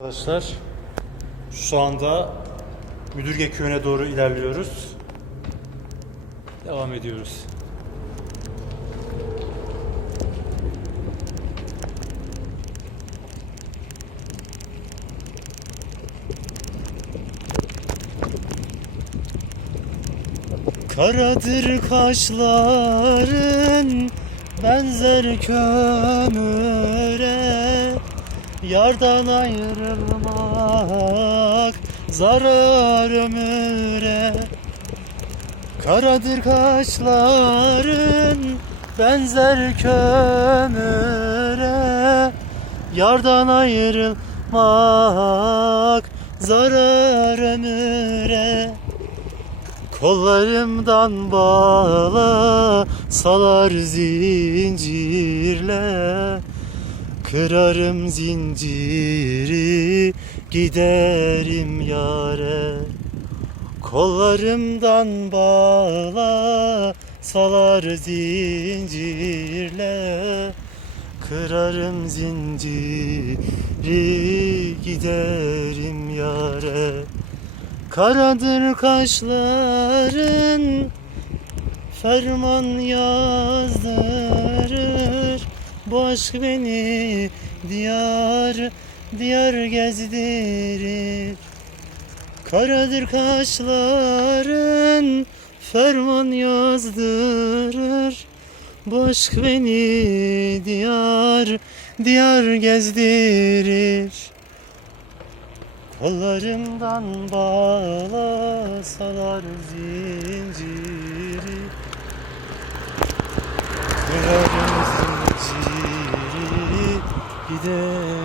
Arkadaşlar şu anda Müdürge köyüne doğru ilerliyoruz. Devam ediyoruz. Karadır kaşların benzer kömüre Yardan ayrılmak zarar ömüre. Karadır kaşların benzer kömüre. Yardan ayrılmak zarar ömüre. Kollarımdan bağla salar zincirle Kırarım zinciri giderim yare. Kollarımdan bağla salar zincirle. Kırarım zinciri giderim yare. Karadır kaşların ferman yazdırır Bu aşk beni diyar diyar gezdirir. Karadır kaşların ferman yazdırır. Bu aşk beni diyar diyar gezdirir. Kollarımdan bağlasalar zinciri Kırarım zinciri giderim